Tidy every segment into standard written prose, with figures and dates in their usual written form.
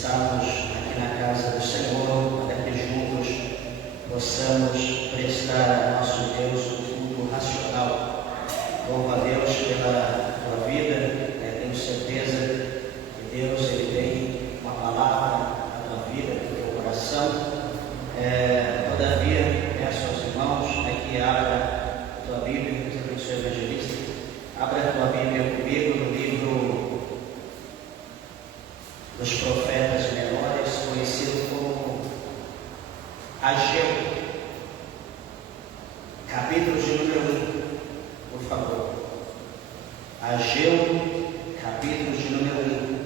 estarmos aqui na casa do Senhor, para que juntos possamos prestar a nosso Deus um culto racional. Louvo a Deus pela tua vida, tenho certeza que Deus ele tem uma palavra na tua vida, no teu coração. Todavia, peço aos irmãos que abra a tua Bíblia, Deus abençoe o evangelista, abra a tua Bíblia comigo no livro dos profetas menores, conhecido como Ageu, capítulo de número 1, por favor. Ageu, capítulo de número 1.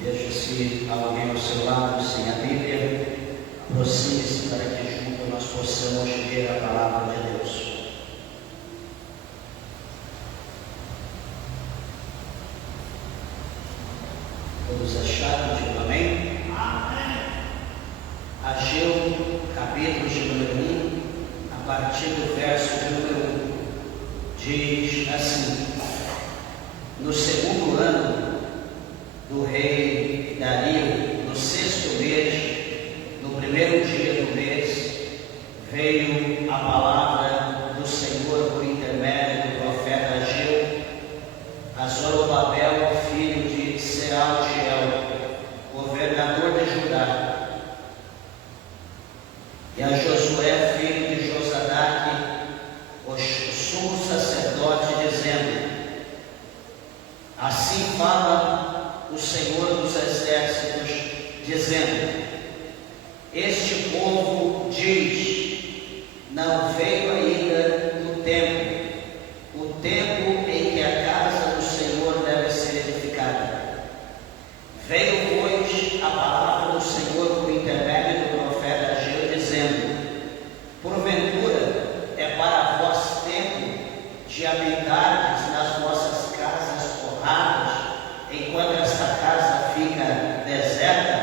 Veja se alguém ao seu lado sem a Bíblia, aproxime-se para que juntos nós possamos ver a palavra de Deus. Todos acharam? Digo amém? Amém. Ageu, capítulo de número 1, a partir do verso de número 1, diz assim: no segundo ano do rei Dario, no sexto mês, no primeiro dia do mês, veio a palavra do Senhor por intermédio do profeta Ageu a Zorobabel, filho de Sealtiel, governador de Judá, e a Josué, filho de Josadaque, o sumo sacerdote, dizendo: assim fala o Senhor dos exércitos, dizendo: este povo diz, não veio ainda o tempo em que a casa do Senhor deve ser edificada. Veio, pois, a palavra do Senhor por intermédio do profeta Ageu, dizendo: porventura é para vós tempo de habitardes nas vossas casas forradas, enquanto esta casa fica deserta?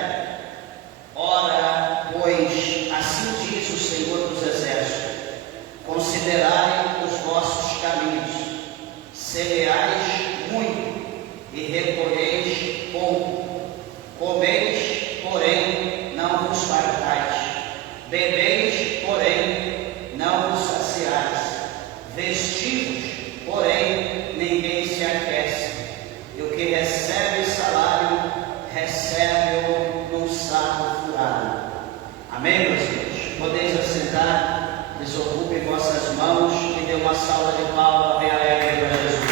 Ora, pois, assim diz o Senhor dos exércitos: considerai os vossos caminhos, semeais muito e recolheis pouco, comeis, porém não vos fartais, bebeis, porém não vos saciais, vestivos, porém ninguém se aquece, e o que recebe salário, recebe-o num saco furado. Amém, meus irmãos? Podeis assentar, desocupe vossas mãos e dê uma salva de palmas bem alegre para Jesus.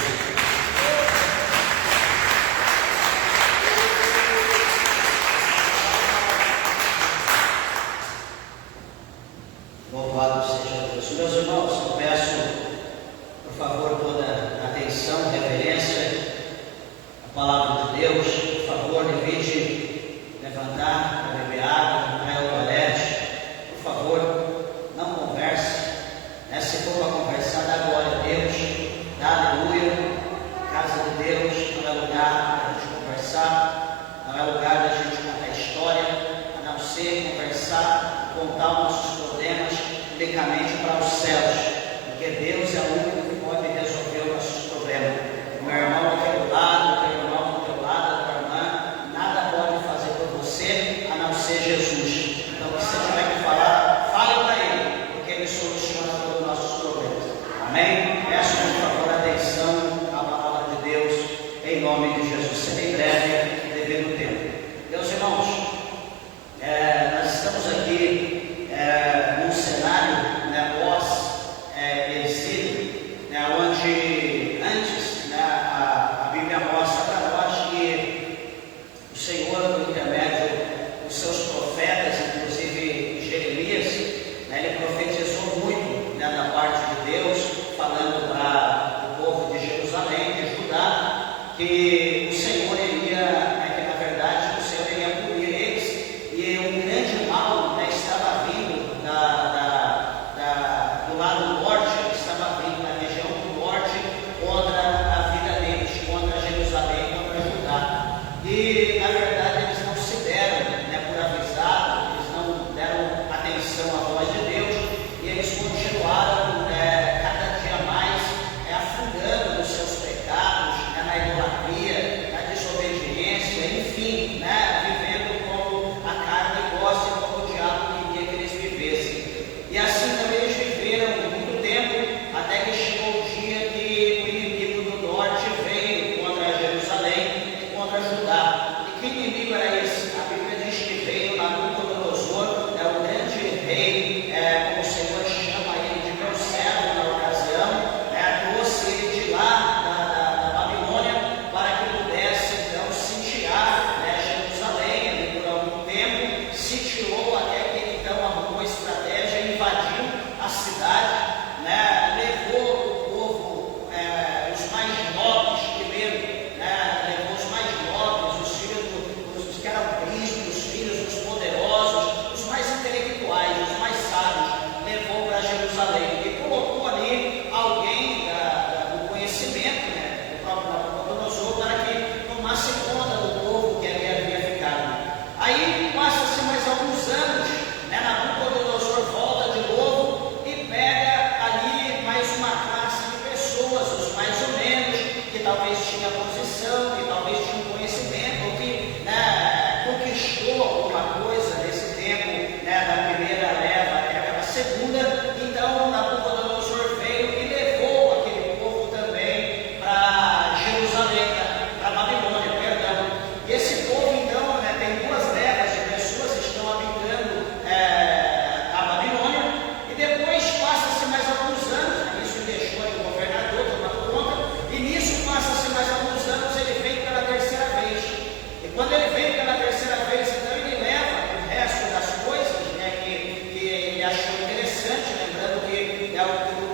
Louvado seja Deus. Meus irmãos, eu peço, por favor, toda atenção, reverência à palavra de Deus. Por favor, evite levantar para beber água, para ir ao toalete. Por favor, não converse. Se for para conversar, dá glória a Deus, dá aleluia. Casa de Deus não é lugar para a gente conversar, não é lugar da gente contar história, a não ser conversar, contar os nossos problemas unicamente para os céus, porque Deus é o único que pode resolver os nossos problemas. O meu irmão aqui do lado, o teu irmão do teu lado, a tua irmã, nada pode fazer por você a não ser Jesus. Então, o que você tiver que falar, fale para Ele, porque Ele soluciona todos os nossos problemas. Amém? Peço, por favor, atenção à palavra de Deus, em nome de Jesus. Serei breve, devido ao tempo. Meus irmãos, nós estamos aqui num cenário pós-exílio, onde antes a Bíblia mostra para nós que o Senhor, por intermédio dos seus profetas, inclusive Jeremias, ele profetizou muito da parte de Deus, falando para o povo de Jerusalém, de Judá, que o Senhor iria, que na verdade o Senhor iria punir eles, e um grande mal estava vindo do lado norte, estava vindo da região do norte contra a vida deles, contra Jerusalém, contra Judá. E na verdade eles não se deram por avisado, eles não deram atenção à voz de Deus, e eles continuaram cada dia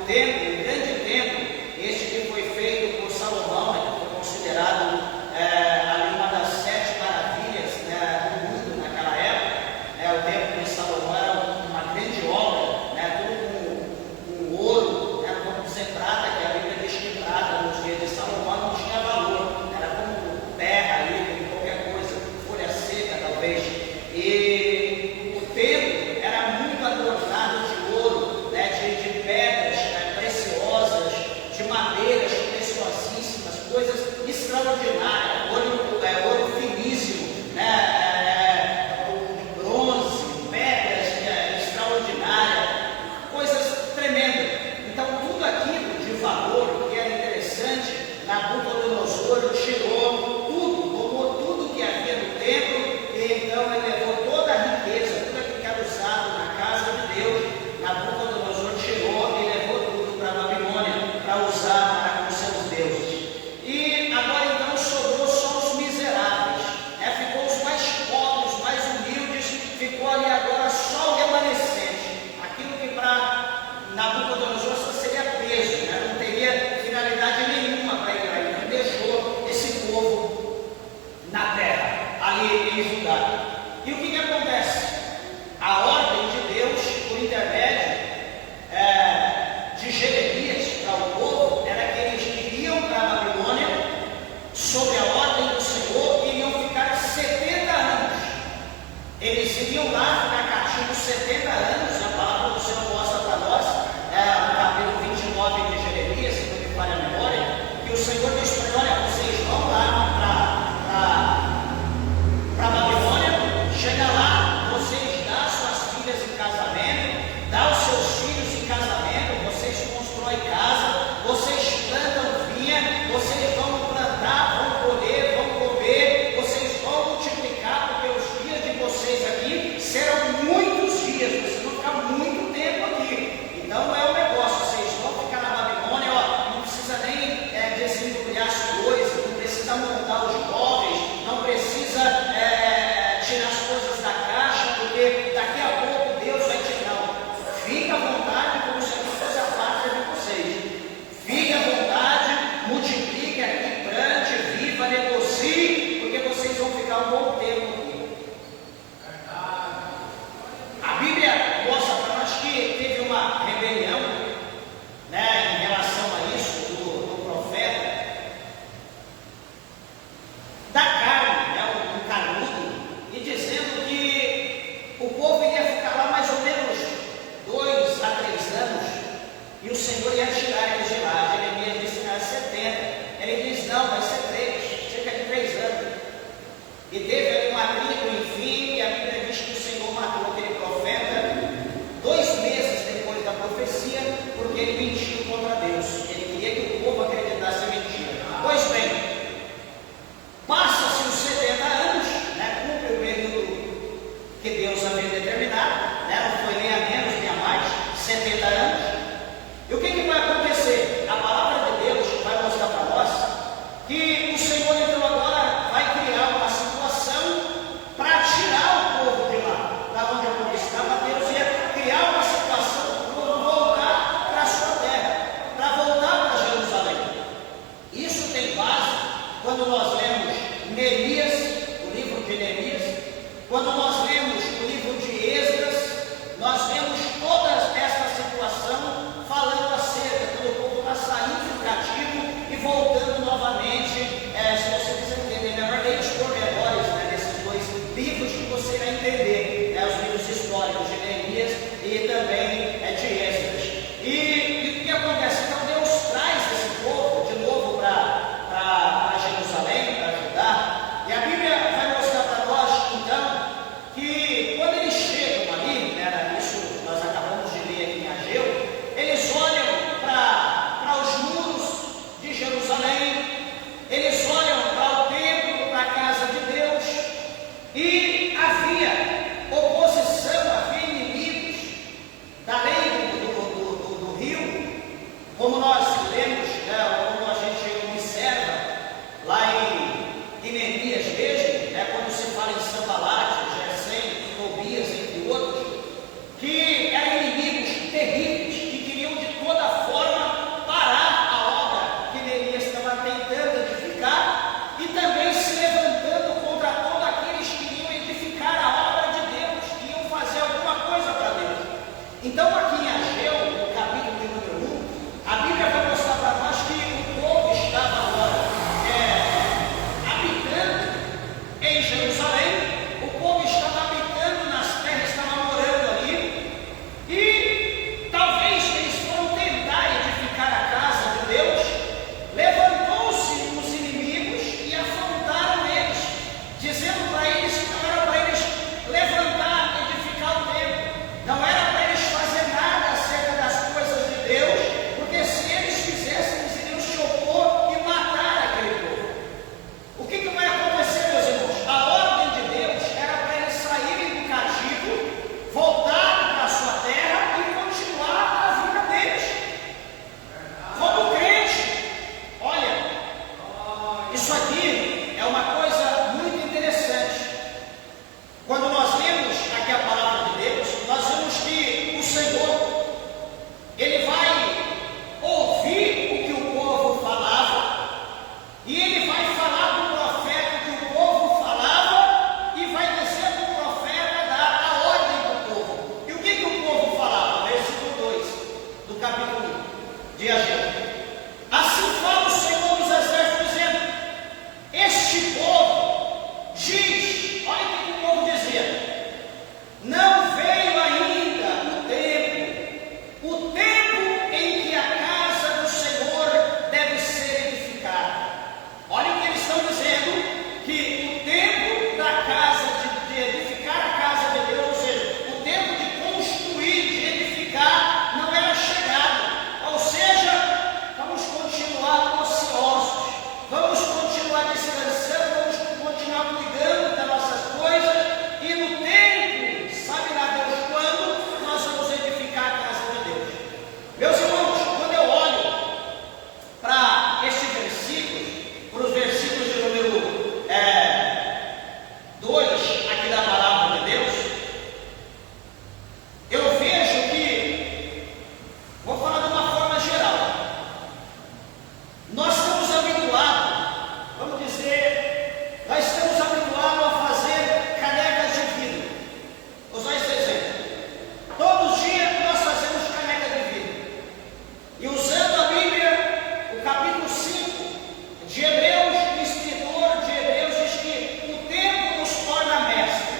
templo, um grande templo, este que foi feito por Salomão, né, que foi considerado ali uma das 7 maravilhas, né, do mundo naquela época. O templo de Salomão era uma grande obra, né, tudo com ouro, né, não vamos dizer prata, que a Bíblia diz que prata nos dias de Salomão não tinha valor, era como terra ali, como qualquer coisa, folha seca talvez. E o templo era muito adornado de ouro, né, de pedras, né, preciosas, de madeiras preciosíssimas, coisas extraordinárias, ouro finíssimo, né, de bronze, pedras extraordinárias, coisas tremendas. Então tudo aquilo de valor que era interessante, Nabucodonosor tirou tudo, tomou tudo que havia no templo, e então ele levou toda a riqueza, tudo aquilo que era usado na casa de Deus. Nabucodonosor tirou e levou tudo para a Babilônia, para usar para com seus deuses. E agora então sobrou só os miseráveis, né? Ficou os mais pobres, mais humildes, ficou ali agora só o remanescente, aquilo que para Nabucodonosor só seria peso, né? Não teria finalidade nenhuma para ele, ele deixou esse povo na terra, ali em Judá. E o que acontece? A ordem de Deus, por intermédio de Jeremias para o povo, era que eles iriam para a Babilônia, sob a ordem do Senhor, e iriam ficar 70 anos. Eles iriam lá ficar cativos 70 anos, a palavra do Senhor mostra para nós, no capítulo 29 de Jeremias, se não me falha a memória, que o Senhor diz para eles: olha, vocês vão lá para a Babilônia, chega lá, vocês dão suas filhas em casamento, dá os seus filhos em casamento, vocês constroem casa, vocês plantam vinha, vocês vão plantar, vão colher, vão comer, vocês vão multiplicar, porque os dias de vocês aqui serão muitos dias, vocês vão ficar muito tempo aqui. Então não é um negócio, vocês vão ficar na Babilônia, não precisa nem desenvolver as coisas, não precisa montar os móveis, não precisa tirar as coisas da caixa, porque daqui a pouco Deus vai te dar. Fica à vontade, como se aqui fosse a pátria de vocês. Fique à vontade, multiplique aqui, plante, viva, negocie, porque vocês vão ficar um bom tempo aqui. A Bíblia mostra para nós que teve uma rebelião, né, em relação a isso, do profeta, da carne, né, um carnudo, e dizendo que o povo iria ficar lá mais ou menos 2 a 3 anos, e o Senhor ia tirar eles de lá. Jeremias disse que era 70, ele diz: não, vai ser 3, cerca de 3 anos. E teve ali um atrito, enfim, e a Bíblia diz que o Senhor matou aquele profeta 2 meses depois da profecia, porque ele mentiu contra Deus. Ele queria que o povo acreditasse em mentira. Pois bem, passa-se os 70 anos, né, cumpre o período que Deus havia determinado, né, não foi nem a menos nem a mais, 70 anos. E o que vai acontecer? A palavra de Deus vai mostrar para nós que o Senhor então agora vai criar uma situação para tirar o povo de lá, da onde o povo estava. Deus ia criar uma situação para o povo voltar para a sua terra, para voltar para Jerusalém. Isso tem base quando nós lemos Neemias, o livro de Neemias, quando nós lemos o livro de Esdras, nós vemos toda esta situação falando acerca quando o povo está saindo do cativo e voltando novamente. Se você quiser entender melhor, leia os pormenores, né, desses 2 livros que você vai entender, né, os livros históricos de Neemias e também de Esdras. E o que acontece? Então Deus traz esse povo de novo para Jerusalém, para Judá, e a Bíblia vai mostrar para nós então que quando eles chegam ali, né, isso nós acabamos de ler aqui em Ageu, eles olham para os muros de Jerusalém, eles olham para o templo, para a casa de Deus, e havia oposição, havia inimigos da lei do rio, como nós lemos, né, como a gente observa lá em Neemias mesmo, né, quando se fala em Sanbalate, Gesem, Tobias, entre outros, que eram inimigos terríveis, que queriam de toda forma viajou. Assim fala o Senhor dos Exércitos, dizendo: este povo diz, olha o que o povo dizia: não veio ainda o tempo em que a casa do Senhor deve ser edificada. Olha o que eles estão dizendo, que o tempo da casa de edificar a casa de Deus, ou seja, o tempo de construir, de edificar, não era chegado. Ou seja, vamos continuar ociosos, vamos continuar descansando, vamos continuar cuidando das nossas coisas, e no tempo, sabe lá Deus quando, nós vamos edificar a casa de Deus. Meus irmãos, quando eu olho para este versículo, para os versículos de número 2 aqui da palavra de Deus, eu vejo que, vou falar de uma forma geral, nós estamos habituados, vamos dizer, nós estamos habituados a fazer canecas de vidro. Vou usar esse exemplo. Todos os dias nós fazemos caneca de vidro. E usando a Bíblia, o capítulo 5 de Hebreus, o escritor de Hebreus diz que o tempo nos torna mestre.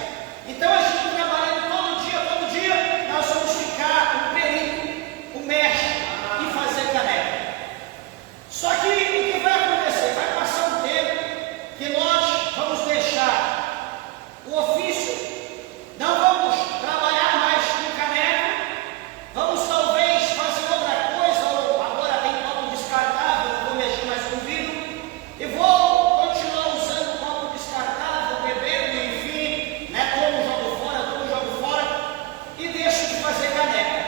Então a gente trabalhando todo dia, nós vamos ficar o perito, o mestre, em fazer caneca. Só que o que vai acontecer? Vai passar um tempo que nós vamos deixar o ofício, não vamos trabalhar mais com caneca, vamos talvez fazer outra coisa, ou agora tem copo descartável, não vou mexer mais com vidro, e vou continuar usando copo descartável, bebendo, enfim, né, como jogo fora, e deixo de fazer caneca.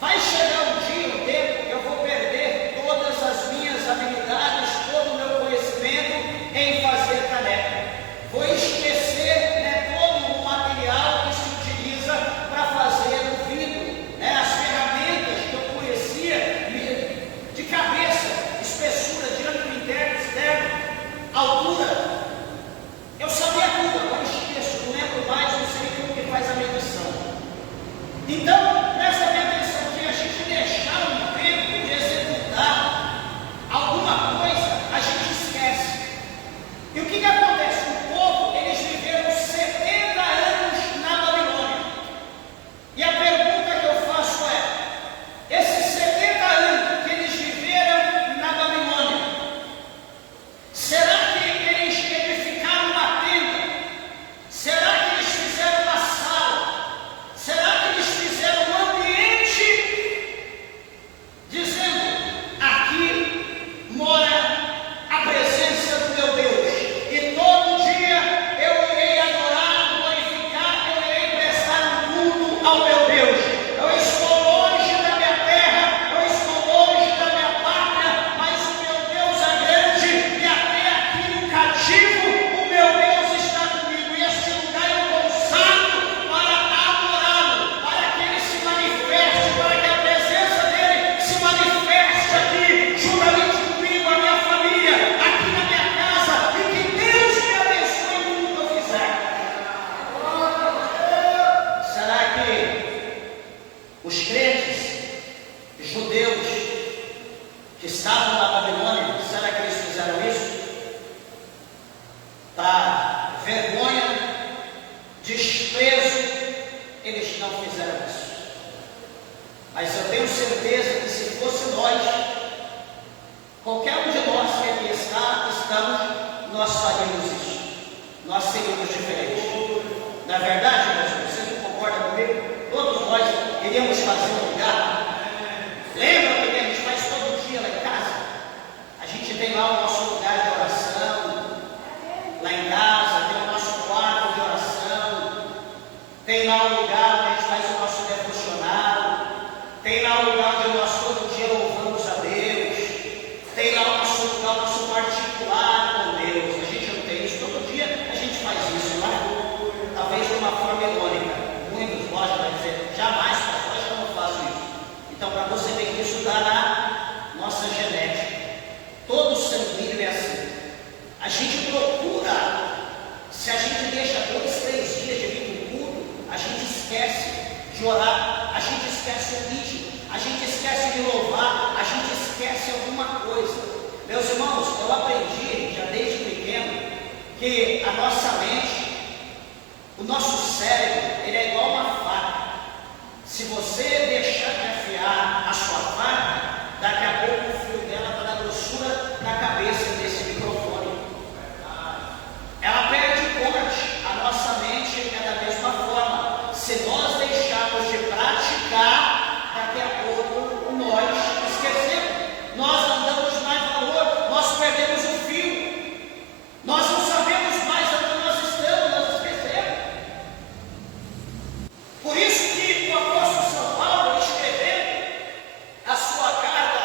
Vai chegar um dia, um tempo, que eu vou perder todas as minhas habilidades, todo o meu conhecimento em fazer caneca. Vou esquecer, né, todo o material que se utiliza para fazer o vidro, né, as ferramentas que eu conhecia de cabeça, espessura, diâmetro interno, externo, altura. Eu sabia tudo, agora esqueço, não lembro mais, não sei como que faz a medição. Então, presta bem atenção que a gente deixar um tempo de executar alguma coisa, a gente esquece. E o que acontece? O povo, eles viveram 70 anos na Babilônia. E a pergunta que eu faço é: esses 70 anos que eles viveram na Babilônia, será que eles edificaram uma tenda? Será que eles fizeram uma sala? Será que eles fizeram um ambiente dizendo: aqui mora a presença do meu Deus, e todo dia eu irei adorar, glorificar, eu irei prestar um culto ao meu Deus. Eu estou longe da minha terra, eu estou longe da minha pátria, mas o meu Deus é grande, e até aqui no cativo o meu Deus está comigo, e este lugar eu consagro para adorá-lo, para que ele se manifeste, para que a presença dele se manifeste aqui, juntamente comigo, a minha família, aqui na minha casa, e que Deus me abençoe em tudo que eu fizer. Será que os crentes judeus que estavam na Babilônia, será que eles fizeram isso? Para vergonha, desprezo, eles não fizeram isso. Mas eu tenho certeza que se fosse nós, qualquer um de nós que aqui estamos, nós faríamos isso. Nós seríamos diferentes. Na verdade, meus irmãos, vocês não concordam comigo? Todos nós iríamos fazer um lugar. Lembra que a gente faz todo dia lá em casa? que a nossa mente, o nosso cérebro, ele é igual uma faca. Se você deixar de afiar a sua faca, daqui a pouco o fio dela está na grossura da cabeça desse microfone. Ela perde corte. A nossa mente é da mesma forma. Se nós deixarmos de praticar, daqui a pouco nós esquecemos. Nós não damos mais valor, nós perdemos o fio. Nós não sabemos mais onde nós estamos, nós esquecemos. Por isso que o apóstolo São Paulo, escrevendo a sua carta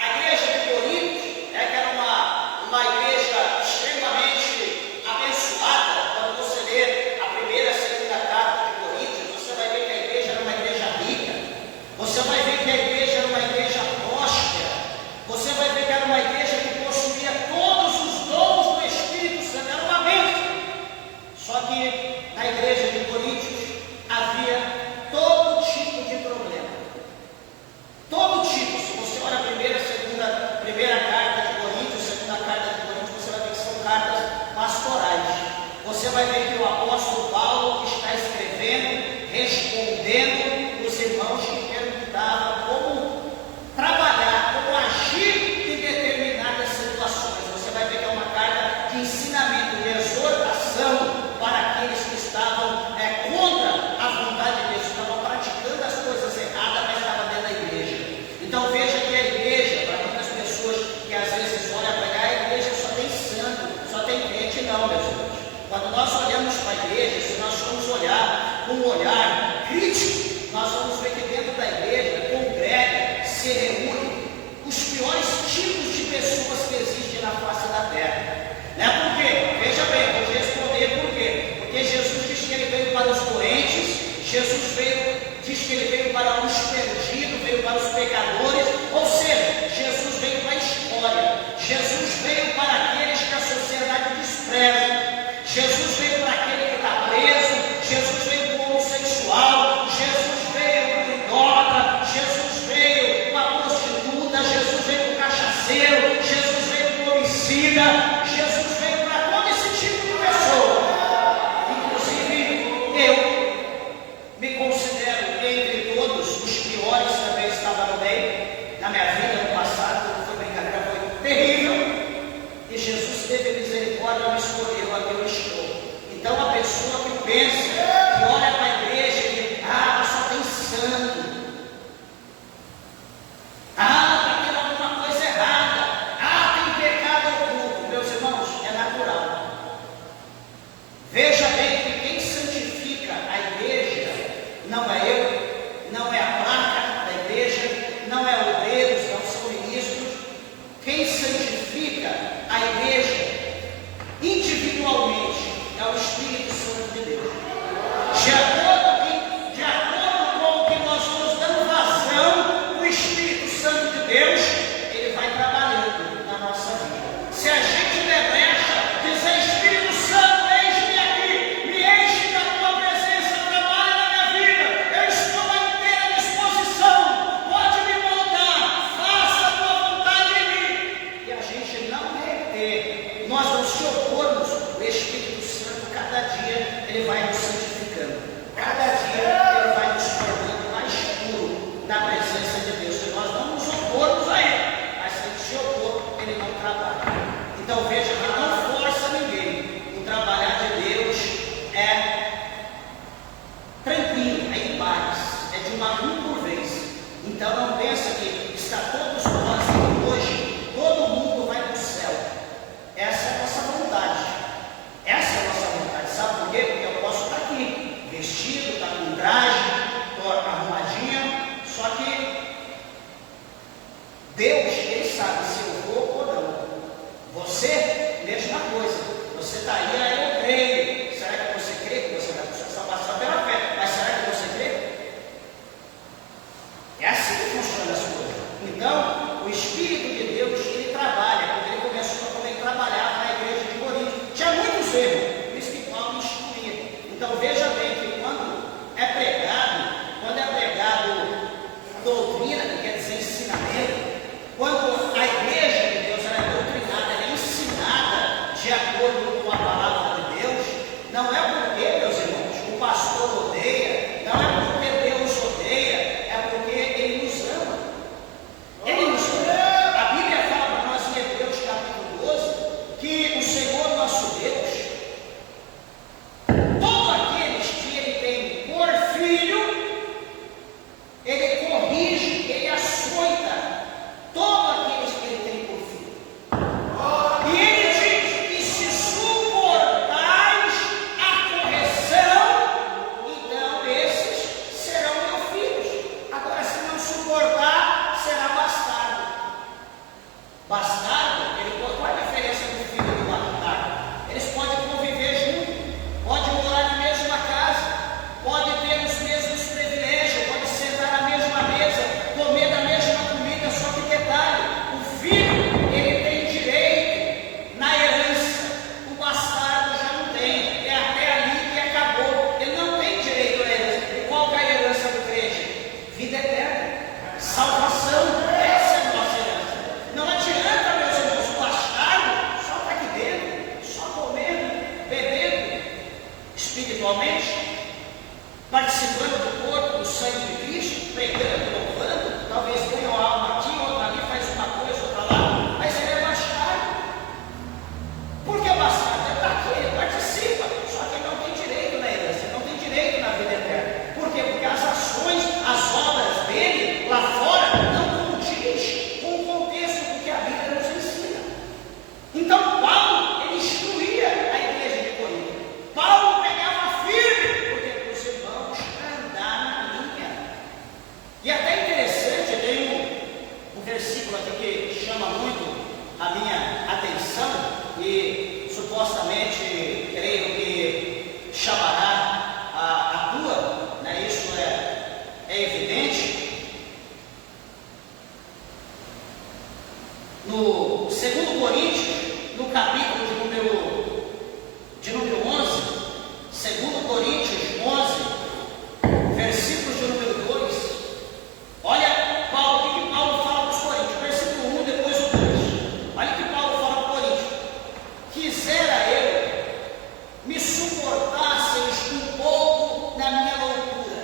à igreja de Corinto, que era uma igreja extremamente abençoada. Quando você lê a primeira e a segunda carta de Coríntios, você vai ver que a igreja era uma igreja rica, você vai ver que a igreja era uma igreja próspera, você vai ver que era uma igreja que possuía todos os dons do Espírito Santo, era uma bênção. Só que na igreja de Coríntios havia todo tipo de problema. Todo tipo. Se você olha a primeira carta de Coríntios, segunda carta de Coríntios, você vai ver que são cartas pastorais. Você vai ver que o apóstolo Paulo está escrevendo, respondendo os irmãos que perguntavam como trabalhar, como agir em determinadas situações. Você vai ver que é uma carta de ensinamento, de exortação para aqueles que estavam contra a vontade de Deus, estavam praticando as coisas erradas, mas estavam dentro da igreja. Então veja que a igreja, para muitas pessoas que às vezes olham para cá, a igreja só tem santo, só tem crente, não, meus irmãos. Quando nós olhamos para a igreja, se nós formos olhar com um olhar crítico, nós vamos ver que dentro da igreja congrega, se reúne os piores tipos de pessoas que existem na face da terra. Por quê? Veja bem, eu vou responder por quê. Porque Jesus diz que ele veio para os doentes, Jesus diz que ele veio para os perdidos, veio para os pecadores, ou seja, Jesus veio para a história, Jesus veio para aqueles que a sociedade despreza, Jesus veio para aquele que está preso, Jesus veio para o homossexual, Jesus veio para o idólatra, Jesus veio para a prostituta, Jesus veio para o cachaceiro, Jesus veio para o homicida, Jesus veio para todo esse tipo de pessoa. Inclusive eu me considero entre todos os piores, também estava no meio. Na minha vida, no passado, quando foi brincadeira, foi terrível. E Jesus teve misericórdia, me escolheu, aqui eu estou. Então a pessoa que pensa, que olha para a igreja e diz, só tem santo. Está tendo alguma coisa errada. Tem pecado oculto. Meus irmãos, é natural. Veja bem que quem santifica a igreja não é eu, não é a placa da igreja, não é obreiros, não são ministros. Quem santifica a igreja individualmente é o Espírito Santo de Deus. De acordo com o que nós vamos dando vazão, o Espírito Santo de Deus, ele vai trabalhando na nossa vida. Se a gente der brecha, dizer, Espírito Santo, eis-me aqui, me enche da tua presença, trabalha na minha vida, eu estou à inteira disposição, pode me moldar, faça a tua vontade em mim. E a gente não reter, nós não se opormos, o Espírito Santo, cada dia, ele vai nos santificando, cada dia, ele vai nos tornando mais puro na presença de Deus. E nós não nos opormos a ele, mas se a gente se opor, ele não trabalha. Então veja que não força ninguém. O trabalhar de Deus é tranquilo, é em paz, é de um por vez. Então não pensa que está todos nós hoje, todo mundo vai para o céu. Essa é a nossa vontade. Essa é a nossa vontade. Sabe por quê? Porque eu posso estar aqui, vestido, estar com traje, estou arrumadinho, só que Deus, ele sabe se eu vou ou não. Você, mesma coisa. Você está aí, eu creio. Será que você crê que você vai passar pela fé? Mas será que você crê? É assim que funcionam as coisas. Então, o Espírito de Deus, ele trabalha. Quando ele começou também a trabalhar na igreja de Corinto, tinha muitos erros, por isso que Paulo instruía. Então, veja bem que quando é pregado doutrina, que quer dizer ensinamento, quando a igreja de Deus ela é doutrinada, ela é ensinada de acordo com a palavra aqui que chama muito a minha atenção e supostamente creio que chamará a tua, né? Isso é evidente. No 2 Coríntios, no capítulo de número 11, 2 Coríntios 11, versículos de número 2, olha o que Paulo fala para os Coríntios, versículo 1, depois o 2. Olha o que Paulo fala para os Coríntios: quisera eu me suportasseis um pouco na minha loucura.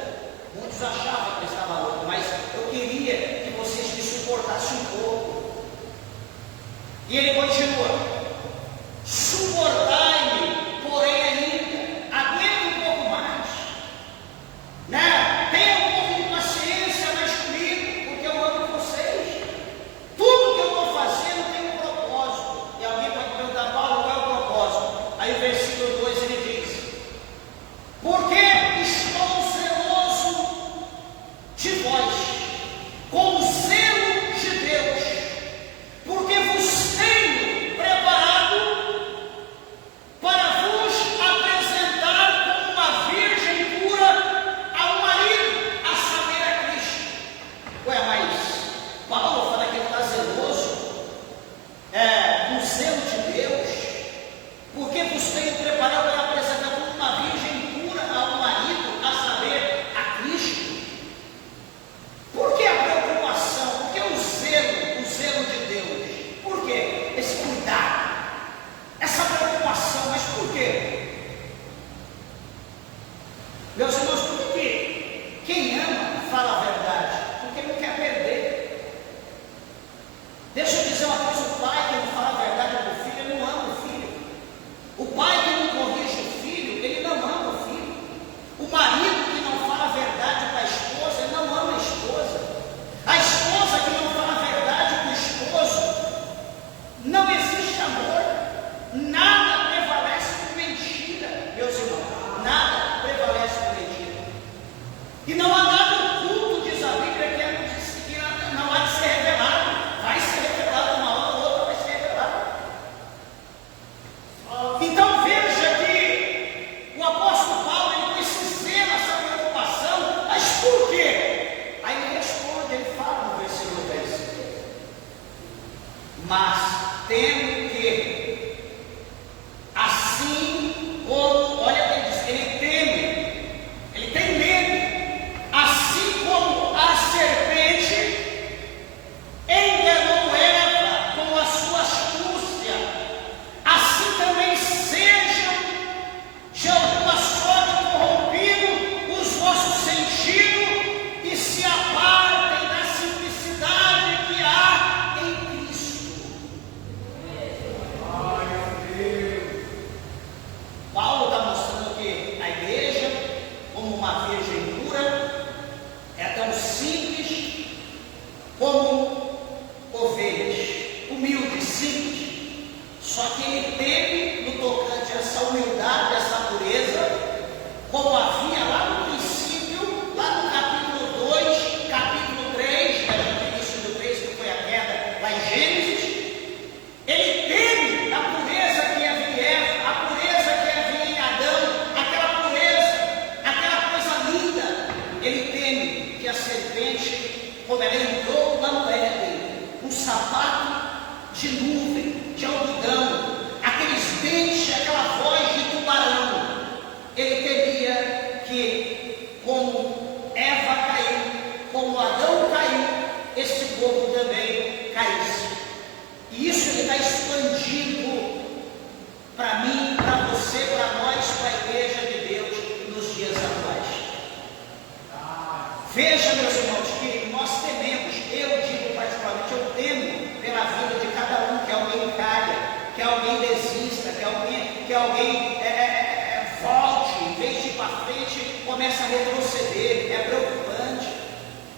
Muitos achavam que eu estava louco, mas eu queria que vocês me suportassem um pouco. E ele continua: suportai-me, porém ainda, aguenta um pouco mais, né? Tenha um pouco de paciência mais comigo, porque eu amo vocês. Tudo que eu estou fazendo tem um propósito. E alguém pode perguntar: Paulo, qual é o propósito? Aí o versículo 2 ele diz: porque estou zeloso de vós, com o zelo de Deus, porque vos tenho preparado para vos apresentar como uma virgem pura a um marido, a saber, a Cristo. Ué, mas Paulo fala que ele está zeloso, com zelo de Deus, porque vos tenho preparado para apresentar como uma virgem pura a um marido, a saber, a Cristo. Por que a preocupação? Por que o zelo de Deus? Por que esse cuidado? Essa preocupação, mas por quê? Meus irmãos, porque quem ama fala a verdade, porque não quer perder. Deixa eu dizer uma coisa: o pai que não fala a verdade para o filho, ele não ama o filho. O pai que não corrige o filho, ele não ama o filho. O marido que não fala a verdade para a esposa, ele não ama a esposa. A esposa que não fala a verdade para o esposo, não existe amor. Nada prevalece por mentira, meus irmãos. Nada prevalece por mentira. E não há nada oculto, diz a Bíblia, que não há de ser revelado. Vai ser revelado uma hora ou outra, vai ser revelado. Então veja que o apóstolo Paulo, ele precisa essa preocupação, mas por quê? Aí ele responde, ele fala no versículo 10: mas temo que, assim como, olha o que ele diz, ele teme, ele tem medo, assim como a serpente enganou Eva com a sua astúcia, assim também sejam de alguma sorte corrompidos os vossos sentidos e se apartem da simplicidade que há em Cristo. Paulo está mostrando que a igreja, como uma virgem pura, é tão simples como ovelhas, humildes, simples. Só que ele teve no tocante a essa humildade, essa pureza, como havia lá no princípio, lá no capítulo 2, capítulo 3, no início do 3, que foi a queda lá em Gênesis. Ele teve a pureza que havia em Eva, a pureza que havia em Adão, aquela pureza, aquela coisa linda. Ele teme que a serpente, como ela entrou lá no Éden, um sapato de nuvem, de algodão, aqueles dentes, aquela voz de tubarão. Ele temia que, como Eva caiu, como Adão caiu, esse povo também caísse. E isso ele está expandindo para mim, para você, para nós, para a igreja de Deus nos dias atuais. Veja, meus irmãos, que nós tememos, eu digo particularmente, eu temo pela vida de cada um, que alguém caia, que alguém desista, que alguém volte, em vez de ir para frente, comece a retroceder. É preocupante.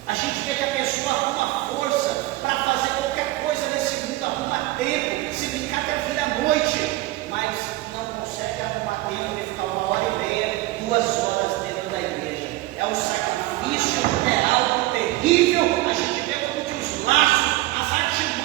A gente vê que a pessoa arruma força para fazer qualquer coisa nesse mundo, arruma tempo, se brincar até vira noite, mas não consegue arrumar tempo de ficar 1h30, 2 horas dentro da igreja. É um sacrifício, é algo terrível. A gente vê como que os laços, as artimanhas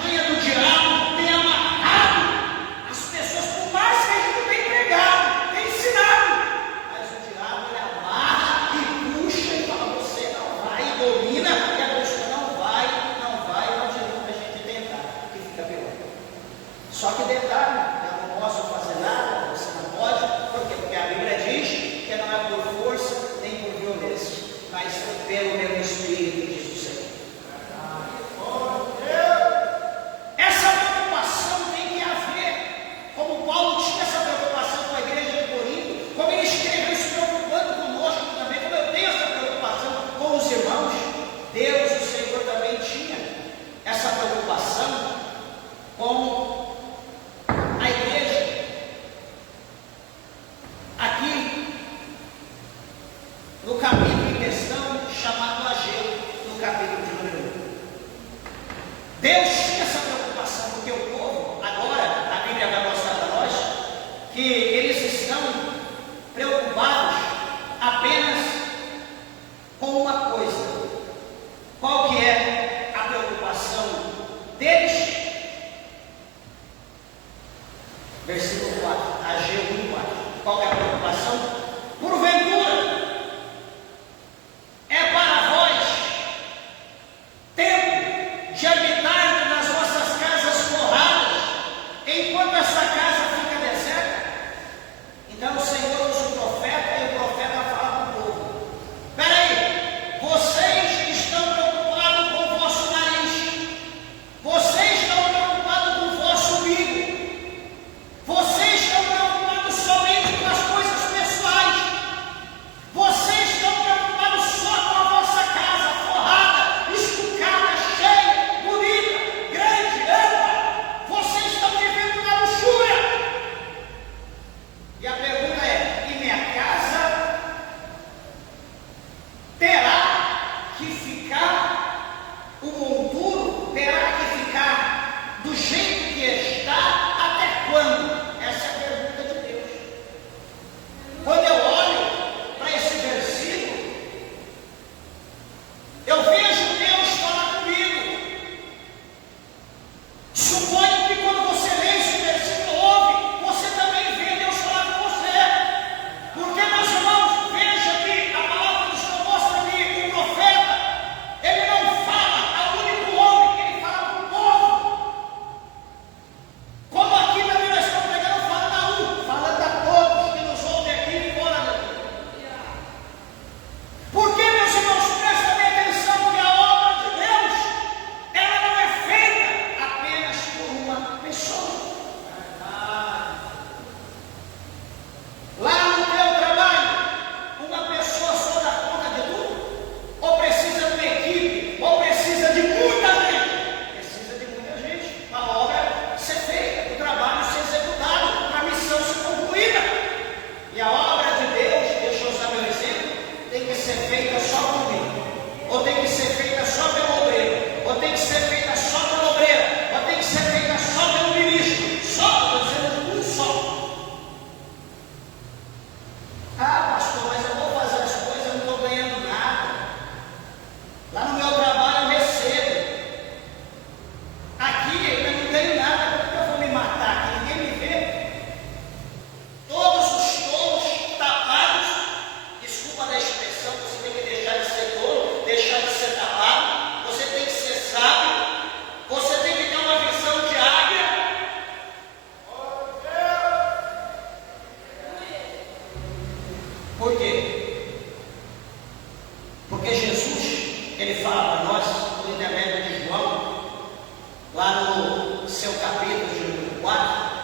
lá no seu capítulo de número 4,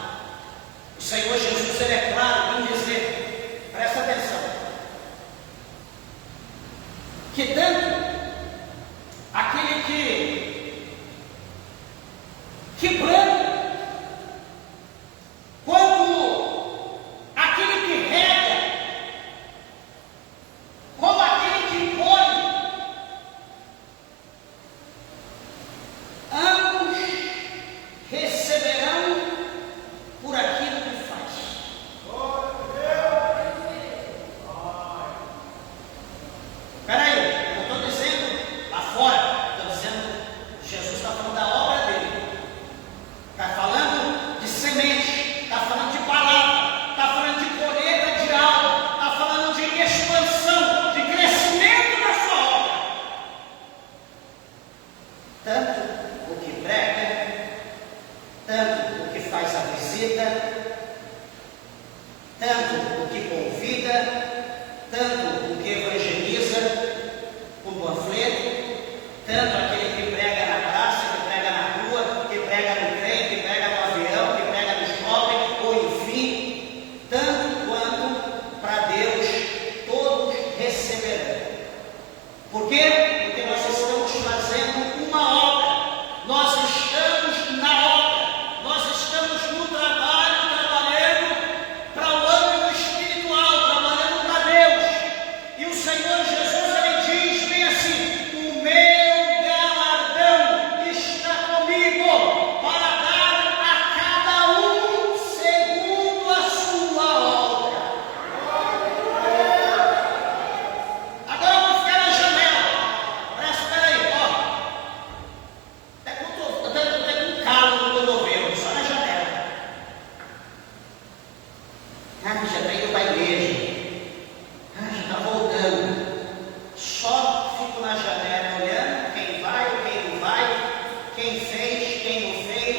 o Senhor Jesus, ele é claro em dizer, presta atenção, que tanto aquele que planta, quanto aquele que rega, como aquele que colhe, ambos receberão por aquilo que faz. Espera aí, eu não estou dizendo lá fora, estou dizendo, Jesus está falando da obra dele, está falando de semente, está falando de palavra, está falando de colheita de alma, está falando de expansão, de crescimento da sua obra. Tanto o que prega, tanto o que faz a visita, tanto o que convida, tanto o que evangeliza com panfleto, tanto aquele que prega na praça, que prega na rua, que prega no trem, que prega no avião, que prega no shopping, ou enfim, tanto quanto para Deus, todos receberão. Por quê? Porque nós estamos fazendo uma obra, nós estamos na obra, nós estamos no trabalho, trabalhando para o âmbito espiritual, trabalhando para Deus. E o Senhor Jesus, ele diz bem assim: o meu galardão está comigo para dar a cada um segundo a sua obra. Agora eu vou ficar na janela. Espera aí, ó. Até com calo no cotovelo, só na janela. Ah, já está indo para a igreja. Ah, já está voltando. Só fico na janela olhando quem vai ou quem não vai, quem fez, quem não fez.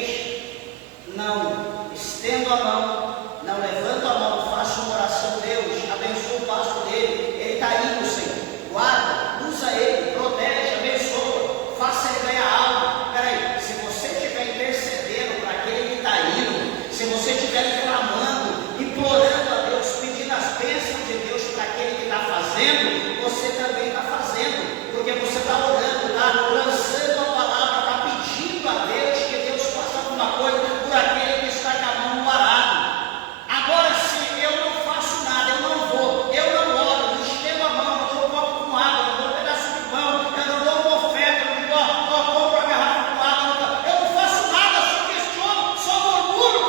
Não estendo a mão, não levanto a mão, faço uma oração. Deus, abençoa o pasto dele. Ele está indo, Senhor. Guarda, usa ele, protege, abençoa, faça ele ganhar algo. Peraí, se você estiver intercedendo para aquele que está indo, se você estiver clamando, implorando a Deus, pedindo as bênçãos de Deus para aquele que está fazendo, você também está fazendo, porque você está orando, está lançando a palavra, está pedindo a Deus que Deus faça alguma coisa por aquele que está com a mão parado. Agora, se eu não faço nada, eu não vou, eu não oro, não estendo a mão, não dou um copo com água, não dou um pedaço de pão, eu não dou uma oferta, eu não digo, compro a garrafa com água, eu não faço nada, só questiono, só murmuro.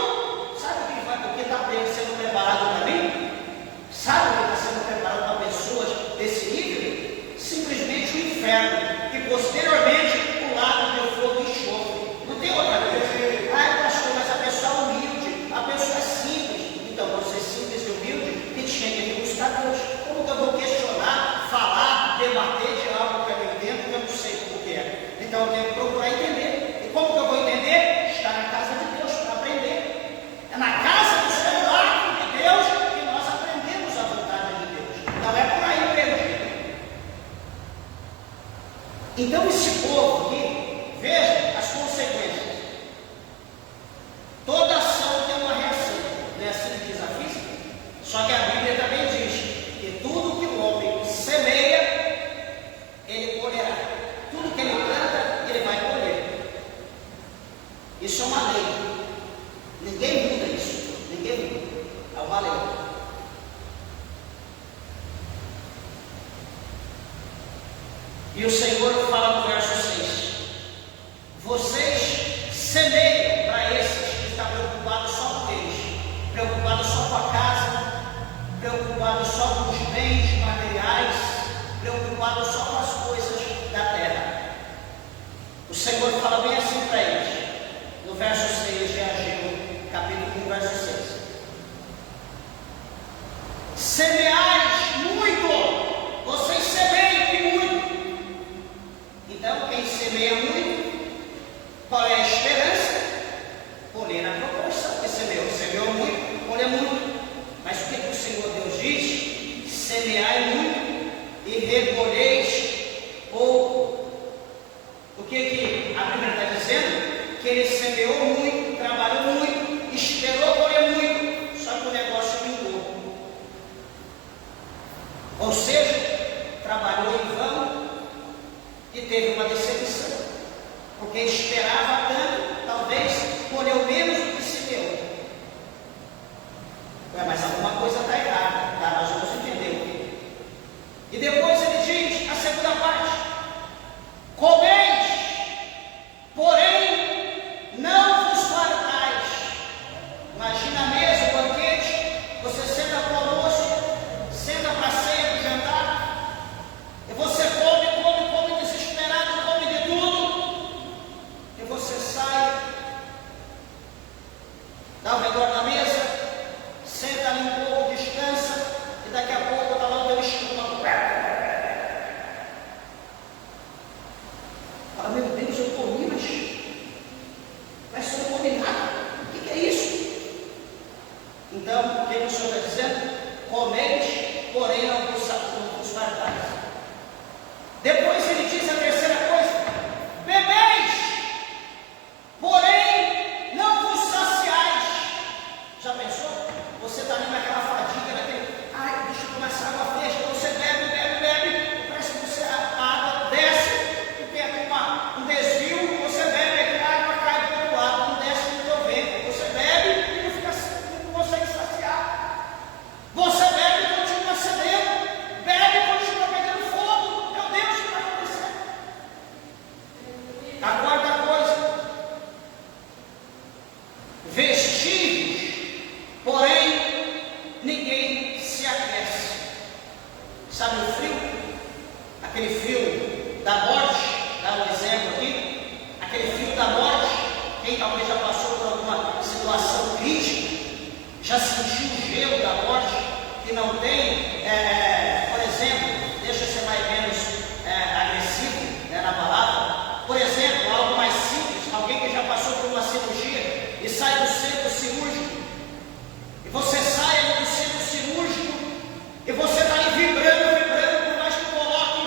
Sabe o que está sendo preparado para mim? Sabe o que está sendo preparado para pessoas desse nível? Simplesmente o inferno, e posteriormente o lago de fogo e enxofre. Não tem outra coisa. Ah, pastor, mas a pessoa é humilde, a pessoa é simples. Então, por ser simples e humilde, que tinha que ir buscar Deus. Como que eu vou questionar, falar, debater de algo que eu não entendo, que eu não sei como que é? Então eu tenho que procurar entender. E como que eu vou entender? Estar na casa de Deus para aprender. É na casa do cenáculo de Deus que nós aprendemos a vontade de Deus. Não é por aí mesmo. Então esse povo aqui, veja as consequências. Toda ação tem uma reação, não é assim que diz a física? Só que a Bíblia também diz que tudo que o homem semeia, ele colherá. Tudo que ele planta, ele vai colher. Isso é uma lei. Ninguém muda isso. Ninguém muda. É uma lei. E o Senhor fala no verso 6: vocês semeiam para esses que estão preocupados só com eles, preocupados só com a casa, preocupados só com os bens materiais, preocupados só com as coisas da terra. O Senhor fala bem assim para eles, no verso 6 de Ageu, capítulo 1, verso 6. Semeais muito, vocês semeiam e muito. Então, quem semeia muito, porque ele semeou muito, trabalhou muito, esperou colher muito, só que o negócio vingou. Ou seja, trabalhou em vão e teve uma decepção, porque esperava tanto, talvez colheu menos do que semeou. Mas alguma coisa está errada, tá? Nós vamos entender o quê. E depois ele diz, a segunda parte: comeis, porém não vos fartais. Imagina a mesa, o banquete, você senta para o almoço, senta para a ceia, para o jantar, e você come desesperado, come de tudo, e você sai, dá ao redor da mesa, senta ali um pouco, descansa, e daqui a pouco está lá o teu estômago. Fala, meu Deus, eu comi, mas eu não comi nada. O que é isso? Então, o que o Senhor está dizendo? Comeis, porém não vos fartais. Depois ele diz a terceira coisa: bebeis, porém não vos saciais. Já pensou? Você está ali naquela fadiga, naquele, deixa eu tomar essa água fresca, você bebe, parece que você, a água desce, e tem aqui um desvio, você bebe, a água cai do outro lado, não desce no teu ventre, você bebe e não consegue saciar. Você bebe e continua cedendo, bebe e continua pegando fogo. Meu Deus, o que está acontecendo? A quarta coisa: vestígios, porém ninguém se aquece. Sabe o frio? Aquele frio da morte, dá um exemplo aqui, aquele frio da morte. Quem talvez já passou por alguma situação crítica, já sentiu o gelo da morte, que não tem, por exemplo, deixa eu ser mais ou menos agressivo na palavra, por exemplo, algo mais simples, alguém que já passou por uma cirurgia e sai do centro cirúrgico, e você sai ali do centro cirúrgico, e você está ali vibrando, por mais que coloque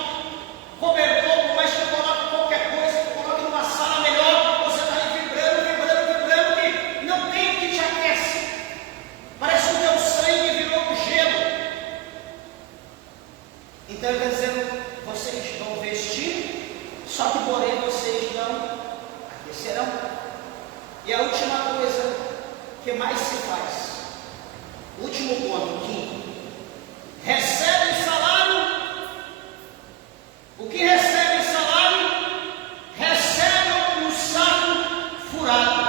cobertor, por mais que coloque qualquer coisa, que coloque numa sala melhor, você está ali vibrando, e não tem o que te aquece. Parece que o teu sangue virou um gelo. Então ele está dizendo: vocês vão vestir, só que porém vocês não aquecerão. E a última coisa que mais se faz, último ponto, quinto: recebe salário. O que recebe salário? Recebe um saco furado.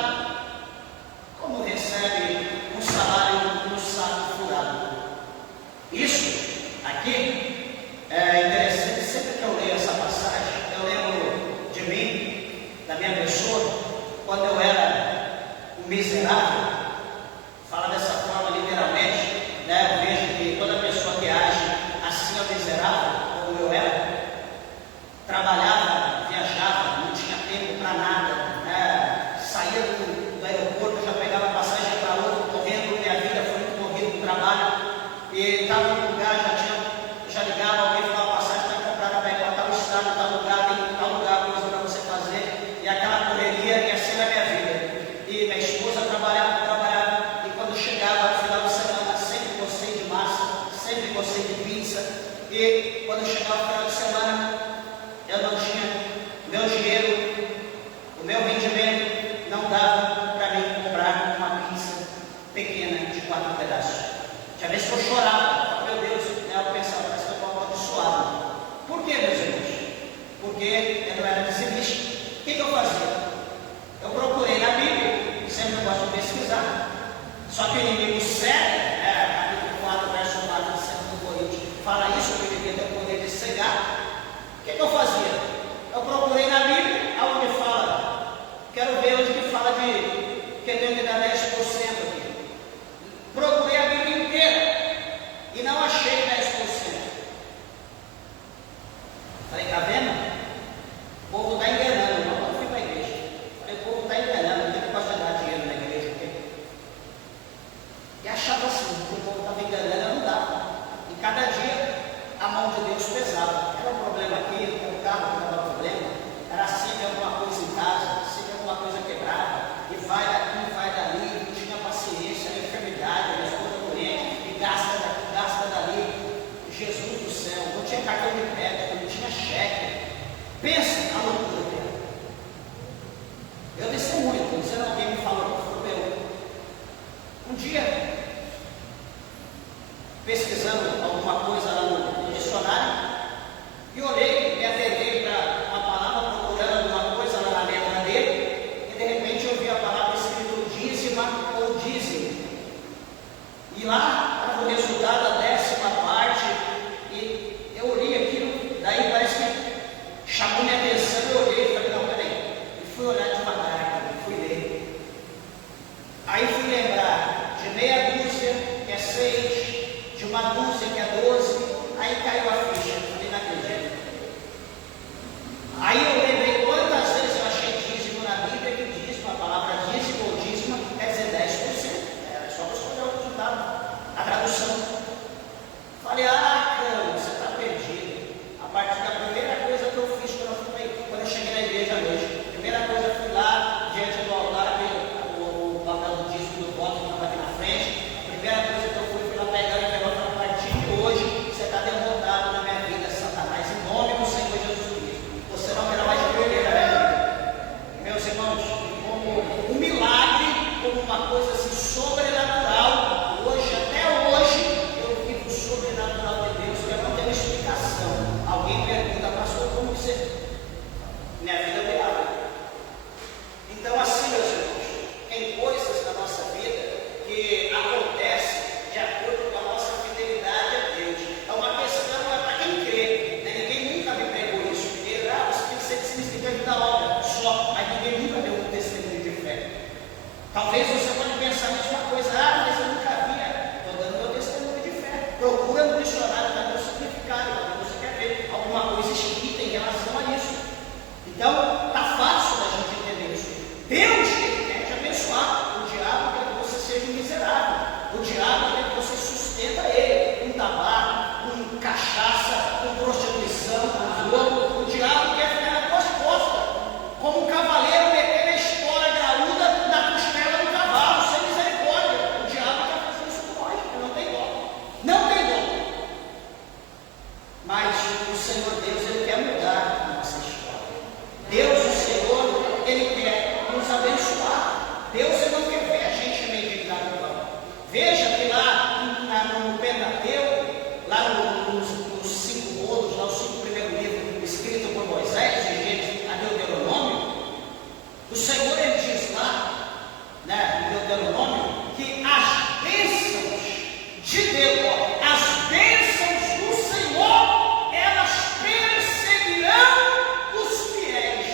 Como recebe um salário no saco furado? Isso aqui é interessante. Sempre que eu leio essa passagem, eu lembro de mim, da minha pessoa, quando eu era um miserável. Fala dessa forma literalmente, né? Eu vejo que toda pessoa que age assim é miserável, como eu era. Trabalhava, viajava, não tinha tempo para nada, né? Saía do aeroporto, já pegava passagem para outro, correndo. Minha vida foi muito corrida no trabalho, e estava no lugar, já ligava alguém, falava: passagem está comprada para ir para tal estado, tal lugar, tem tal lugar, coisa para você fazer, e aquela correria ia ser a minha vida. E minha esposa trabalhava Aí fui lembrar de meia dúzia, que é 6, de uma dúzia, que é 12, aí caiu a ficha, falei, não acredito. Aí eu lembrei quantas vezes eu achei dízimo na Bíblia, que dízimo, a palavra dízimo ou dízima quer dizer 10%. Era só para escolher o resultado, a tradução. Falei, cara, você está perdido. A partir da primeira coisa que eu fiz quando eu cheguei na igreja hoje, a primeira coisa eu fui lá diante do altar, o papel do dízimo do voto que estava aqui na frente. A primeira coisa que eu fui lá pegar o envelope. A partir de hoje você está derrotado na minha vida, Satanás, em nome do Senhor Jesus Cristo. Você não terá mais poder na minha vida. Meus irmãos, como um milagre, como uma coisa assim sobrenatural, hoje, até hoje, eu vivo o sobrenatural de Deus, que eu não tenho explicação. Alguém pergunta, pastor, como você? Minha vida é milagre. Então, assim, meus irmãos, tem coisas na nossa vida que acontecem de acordo com a nossa fidelidade a Deus. É uma questão, é para quem crê, né? Ninguém nunca me pregou isso, porque você tem que ser significante da obra só, mas ninguém nunca deu um testemunho de fé. Talvez você pode pensar a mesma coisa, mas eu nunca vi, estou dando meu testemunho de fé. Procura no dicionário, está no significado, quando você quer ver alguma coisa escrita em relação a isso. Então, está fácil da gente entender isso. Deus quer te abençoar. O diabo quer que você seja um miserável. O diabo quer que você sustenta ele com tabaco, com cachaça, com prostituição, com jogo. O diabo quer ficar nas tuas costas, como um cavaleiro metendo a espora graúda na costela do cavalo, sem misericórdia. O diabo quer fazer isso com nós, porque não tem dó. Não tem dó. Mas o Senhor Deus, Ele quer mudar a nossa história. Deus, o Senhor, Ele quer nos abençoar. Deus, Ele não quer ver a gente mendigar no pão. Veja que lá no Pentateuco, lá nos 5 rolos, lá os 5 primeiros livros escritos por Moisés, de Gênesis a Deuteronômio, o Senhor, Ele diz lá, né, no Deuteronômio, que as bênçãos de Deus, as bênçãos do Senhor, elas perseguirão os fiéis.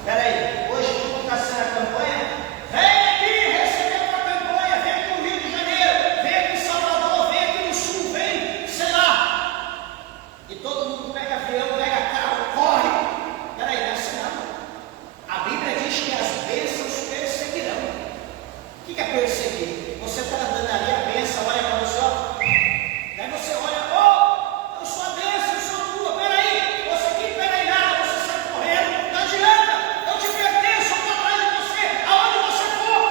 Espera aí, hoje como está sendo a campanha? Vem aqui receber uma campanha, vem aqui no Rio de Janeiro, vem aqui em Salvador, vem aqui no Sul, vem, sei lá. E todo mundo pega avião, pega carro, corre. Espera aí, não é assim não. A Bíblia diz que as bênçãos perseguirão. O que é perseguir? Você está andando ali, a bênção olha para você, ó. Daí você olha, eu sou a bênção, eu sou tua, peraí, você aqui, peraí nada, você sai correndo, não adianta, eu te pertenço, eu estou atrás de você, aonde você for,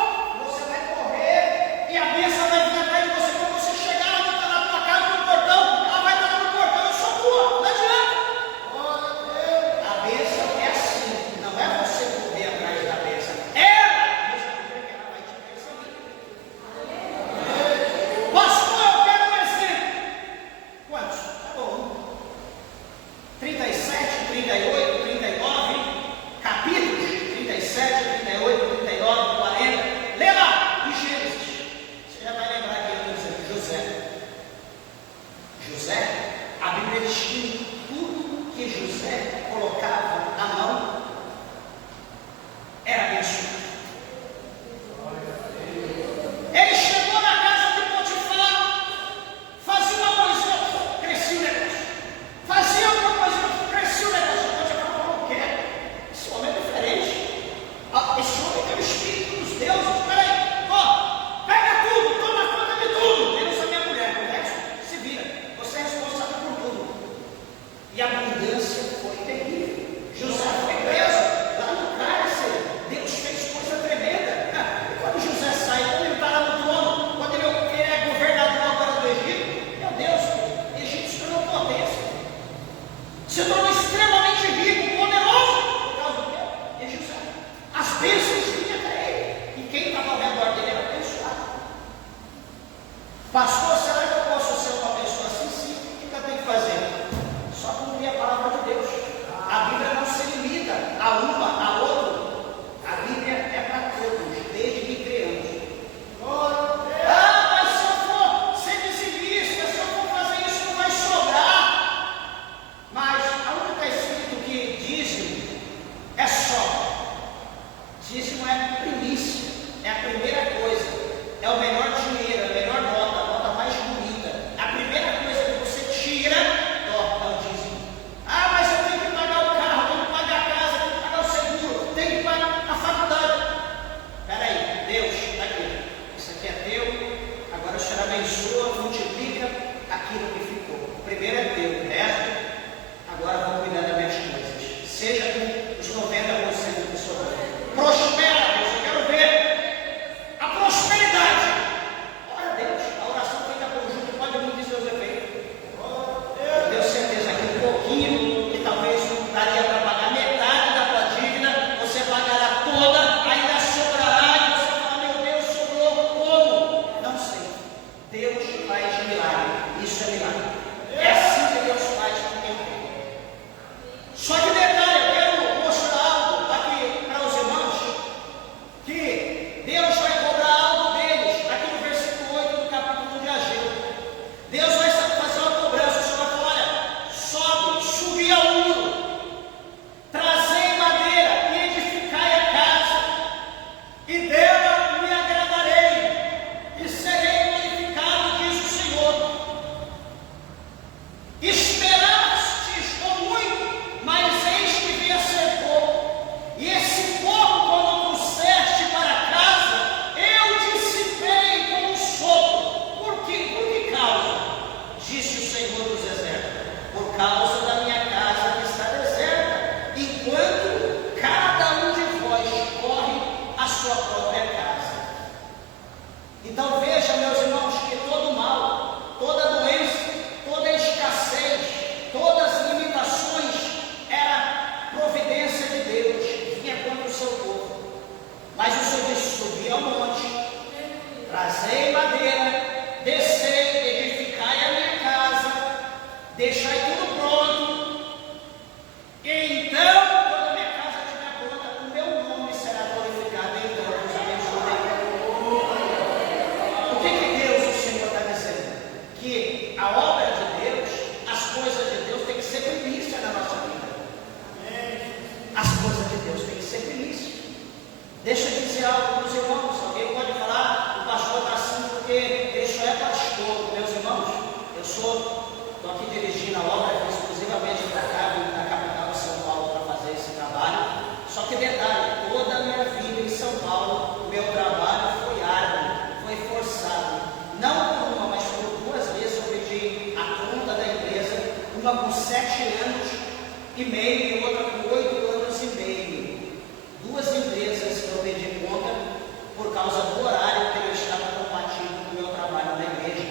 você vai correr e a bênção vai vir atrás de você. Quando você chegar, ela vai estar na tua casa, no portão, ela vai estar no portão, eu sou tua, não adianta. A bênção é assim, não é você correr atrás da bênção, ela vai te perseguir. Pastor, eu quero um exemplo. Quantos? Tá bom. 37, 38, 39 capítulos, 37, 38, 39, 40. Lê lá, em Gênesis. Você já vai lembrar de José. José, a Bíblia diz que tudo que José colocava a mão era abençoado. Ele chegou na casa de Potifar, fazia uma coisa, crescia o negócio. Fazia outra coisa, crescia o negócio. Potifar falou, o quê? Esse homem é diferente. Esse dizer algo para os irmãos. Alguém pode falar, o pastor está assim porque ele só é pastor. Meus irmãos, eu estou aqui dirigindo a obra exclusivamente para cá, vim da capital de São Paulo para fazer esse trabalho. Só que detalhe, toda a minha vida em São Paulo, o meu trabalho foi árduo, foi forçado. Não por uma, mas por 2 vezes eu pedi a conta da empresa, uma com 7 anos e meio e outra com 8 anos e meio. 2 empresas eu pedi conta por causa do horário que eu estava compatível com o meu trabalho na igreja.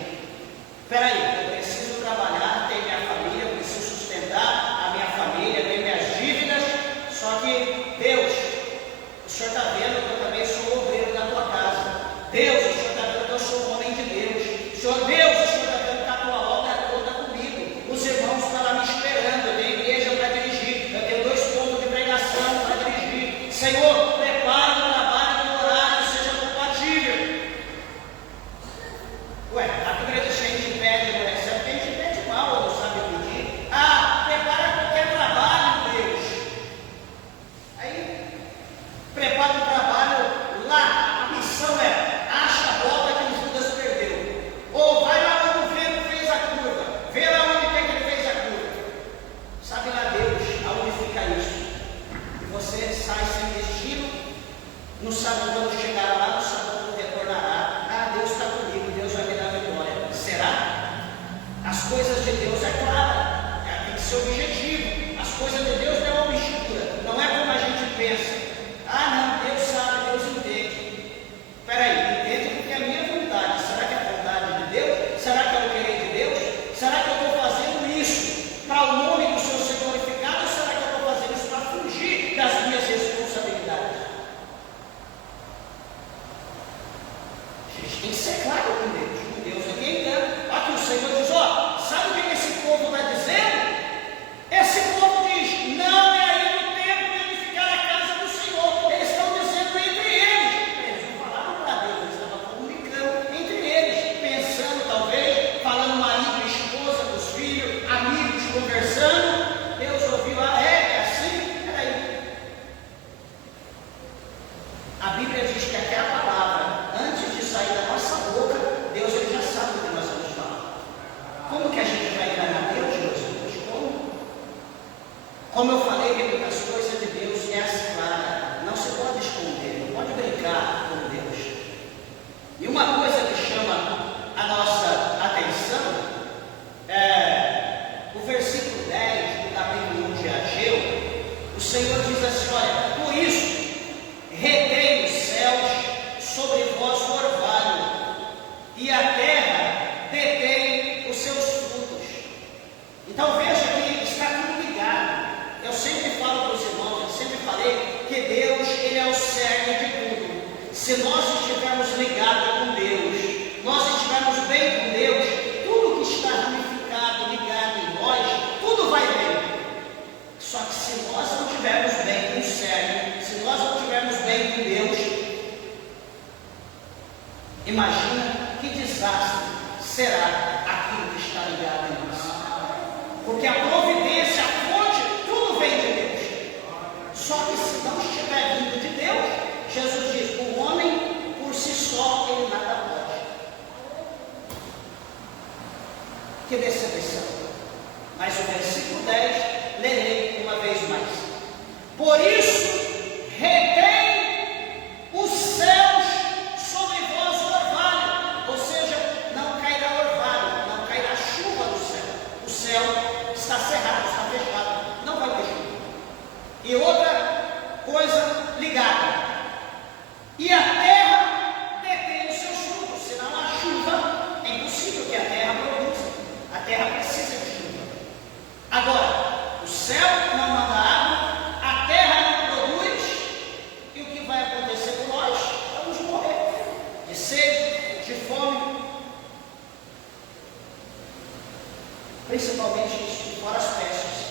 Espera aí, eu preciso trabalhar, ter minha família, preciso sustentar a minha família, ter minhas dívidas, só que Deus, o Senhor está vendo que eu também sou obreiro da tua casa. Deus, o Senhor está vendo que eu sou um homem de Deus. Senhor Deus, o Senhor está vendo que a tua obra é toda comigo. Os irmãos estão lá me esperando, eu tenho igreja para dirigir, eu tenho 2 pontos de pregação para dirigir. Senhor, prepara o trabalho do horário, seja compatível. Ué, a igreja a gente pede, não recebe, porque a gente pede mal, ou não sabe pedir. Ah, prepara qualquer trabalho, Deus. Aí, prepara o trabalho lá, a missão é, acha a bola que Judas perdeu. Ou vai lá onde o vento fez a curva, vê lá onde tem que ele fez a curva. Sabe lá Deus, aonde fica isso? E você sai sem destino, não sabe quando chegará lá, não sabe quando retornará. Ah, Deus está comigo, Deus vai me dar vitória. Será? As coisas de Deus é clara, tem que ser objetivo. As coisas de Deus não é uma mistura, não é como a gente pensa. Ah não, Deus sabe, Deus entende. Espera aí, entende porque é a minha vontade. Será que é a vontade de Deus? Será que é o querer de Deus? Será que eu estou fazendo isso para o nome do Senhor ser glorificado? Ou será que eu estou fazendo isso para fugir das minhas responsabilidades? A gente tem que ser claro com Deus. Com Deus ninguém engana. Aqui o Senhor diz, ó, sabe o que esse povo está dizendo? Esse povo diz, não é aí o tempo de edificar a casa do Senhor. Eles estão dizendo entre eles. Eles não falaram para Deus, eles estavam comunicando entre eles, pensando talvez, falando marido e esposa dos filhos, amigos conversando. Deus ouviu, é assim? Peraí. A Bíblia diz que até a palavra, antes de sair da nossa boca, Deus ele já sabe o que nós vamos falar. Como que a gente vai enganar Deus, meus irmãos? Como eu falei, as coisas de Deus é assim clara, não se pode esconder, não pode brincar com Deus. E uma coisa que chama a nossa atenção é o versículo 10 do capítulo 1 de Ageu. O Senhor diz assim, olha, por isso, retém os céus sobre vós o orvalho, e a terra detém os seus frutos. Então veja que está tudo ligado. Eu sempre falo para os irmãos, eu sempre falei que Deus, ele é o cerne de tudo. Se nós estivermos ligados com Deus, nós estivermos bem com Deus, tudo que está ramificado, ligado em nós, tudo vai bem. Só que se nós não estivermos bem com o cerne, se nós não estivermos bem com Deus, imagina que desastre será aquilo que está ligado em nós. Porque a providência, a fonte, tudo vem de Deus. Só que se não estiver vindo de Deus, Jesus diz, o homem por si só, ele nada pode. Que decepção. Mas o versículo 10, lerei uma vez mais. Por isso, retém os céus sobre vós o orvalho. Ou seja, não cairá orvalho, não cairá chuva do céu. O céu está cerrado, está fechado, não vai ter chuva. E outra coisa ligada. E a terra detém os seus frutos, senão a chuva é impossível que a terra produza. A terra precisa de chuva. Agora, o céu não manda água, a terra não produz, e o que vai acontecer com nós? Vamos morrer de sede, de fome, principalmente isso, fora as pestes.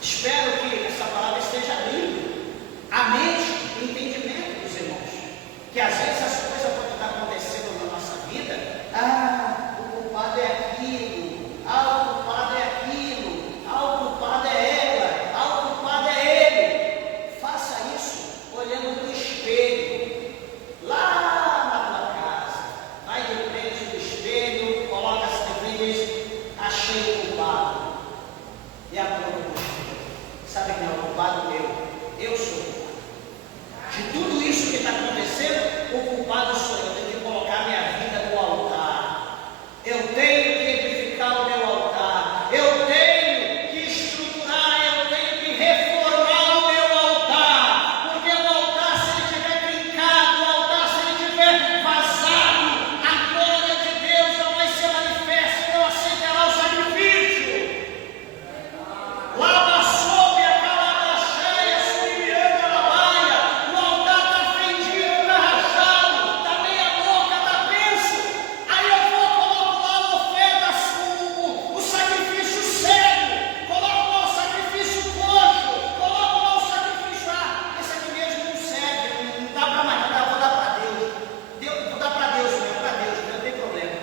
Espero que essa palavra esteja abrindo a mente e o entendimento dos irmãos, que às vezes as coisas podem estar acontecendo na nossa vida. Ah, o culpado é aquilo, ah, o culpado é aquilo, ah, o culpado é ela, ah, o culpado é ele. e a própria postura. Sabe quem é o culpado? Eu sou o culpado. De tudo isso que está acontecendo, o culpado sou eu. Eu tenho que colocar minha vida no altar. Eu tenho que edificar o meu altar. Eu tenho que estruturar, eu tenho que reformar o meu altar. Porque o altar, se ele estiver trincado, o altar, se ele estiver vazado, a glória de Deus não vai ser manifesta e não aceitará o sacrifício. Lava sobre a calada cheia, subiando a baia. O altar está fendido, está rachado, está meia boca, está penso. Aí eu vou, coloco lá a oferta, o sacrifício cego, coloco lá o sacrifício coxo, coloco lá o sacrifício, esse aqui mesmo não serve, não dá para mais nada, vou dar para Deus. Vou dar para Deus mesmo, não tem problema.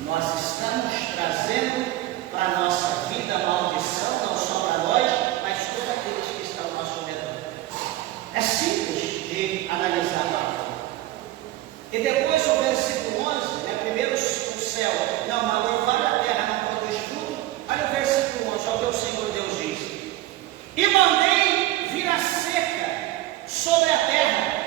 Nós estamos trazendo para a nossa vida maldição, não só para nós, mas todos aqueles que estão ao nosso redor. É simples de analisar a palavra. E depois o versículo 11, primeiro o céu não malou, a terra não produz fruto. Olha o versículo 11, olha o que o Senhor Deus diz: e mandei vir a seca sobre a terra,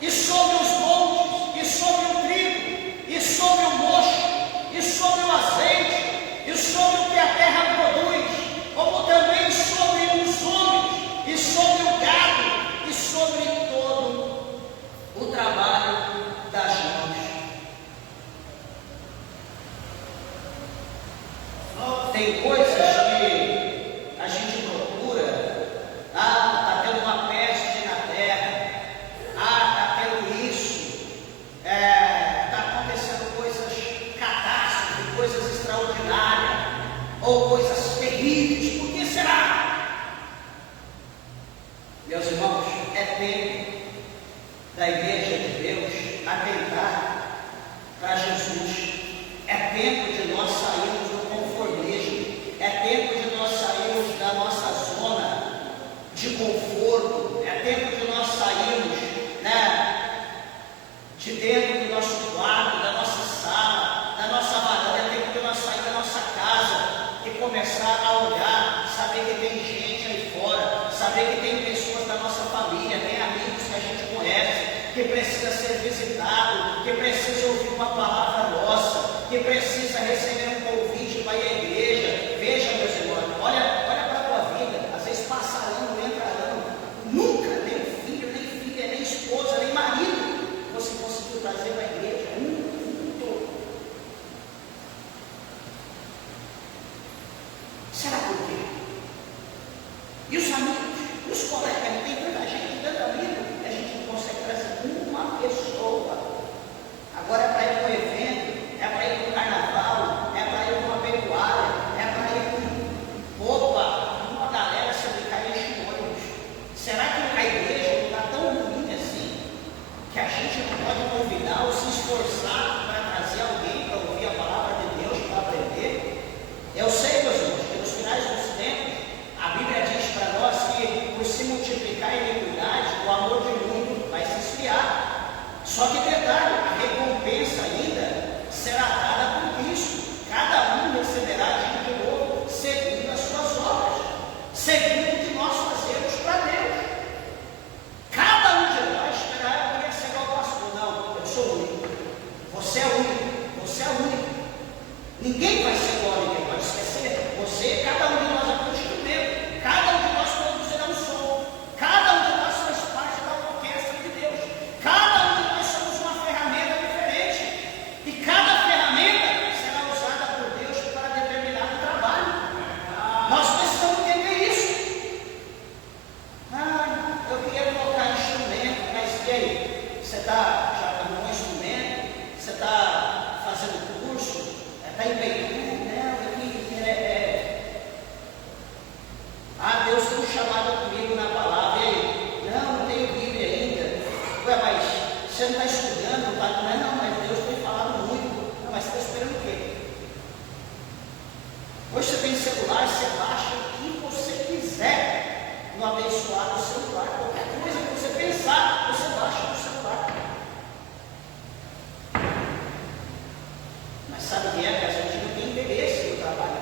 e sobre os montes, e sobre o trigo, e sobre o mosto, e sobre o azeite, e sobre o que a terra produz, como também sobre os homens, e sobre o gado, e sobre todo o trabalho das mãos. Tem coisas que a gente procura, está tendo uma peste na terra, está tendo isso, está acontecendo coisas catástrofe, coisas extraordinárias, ou coisas terríveis. Por que será? Meus irmãos, é tempo da igreja de Deus atentar para Jesus. É tempo de nós sairmos do conformismo. É tempo de nós sairmos da nossa zona de conforto. É tempo de nós sairmos, de dentro do nosso quarto, da nossa sala, da nossa varanda. É tempo de nós sair da nossa casa e começar a olhar, saber que tem gente aí fora, saber que tem pessoas da nossa família, tem amigos que a gente conhece, que precisa ser visitado, que precisa ouvir uma palavra nossa, que precisa receber um convite para ir à igreja. Veja, meus irmãos, olha para a tua vida. Às vezes passa ano, entra ano, nunca nem filho, nem filha, nem esposa, nem marido você conseguiu trazer para a igreja. Todo. Será por quê? E os amigos, e os colegas? Tem tanta gente, tanto amigo, a gente não consegue trazer uma pessoa. Agora é para ir para um evento, é para ir para um carnaval, é para ir para uma pecuária, é para ir com roupa, uma galera se brincar e enche ônibus. Será que a igreja não está tão ruim assim, que a gente não pode convidar ou se esforçar para trazer alguém para ouvir a palavra de Deus, para aprender? Eu sei, meus irmãos, que nos finais dos tempos, a Bíblia diz para nós que por se multiplicar a iniquidade, o amor de muito vai se esfriar. Só que detalhe, a recompensa ainda será dada por Cristo. Cada um receberá de novo, segundo as suas obras, segundo o que nós fazemos para Deus. Cada um de nós esperará que ser igual ao pastor. Não, eu sou único. Você é único. Você é único. Ninguém vai ser igual a ninguém. Pode esquecer. Você, cada um de nós é constituído. Cada um de nós produzirá um som. Cada um de nós faz parte da orquestra de Deus. Cada um de nós somos uma ferramenta diferente. E cada ferramenta será usada por Deus para determinado trabalho. Nós precisamos entender isso. Eu queria tocar instrumento, mas e aí? Você já arrumou um instrumento? Você está fazendo curso? Está empenhando? Deus tem um chamado comigo na palavra. E aí? Não tenho Bíblia ainda. Ué, mas você não está estudando? Não, mas Deus tem falado muito. Não, mas você está esperando o quê? Hoje você tem celular, você baixa o que você quiser no abençoado celular. Qualquer coisa que você pensar, você baixa no celular. Mas sabe o que é? Que a gente não tem interesse no trabalho.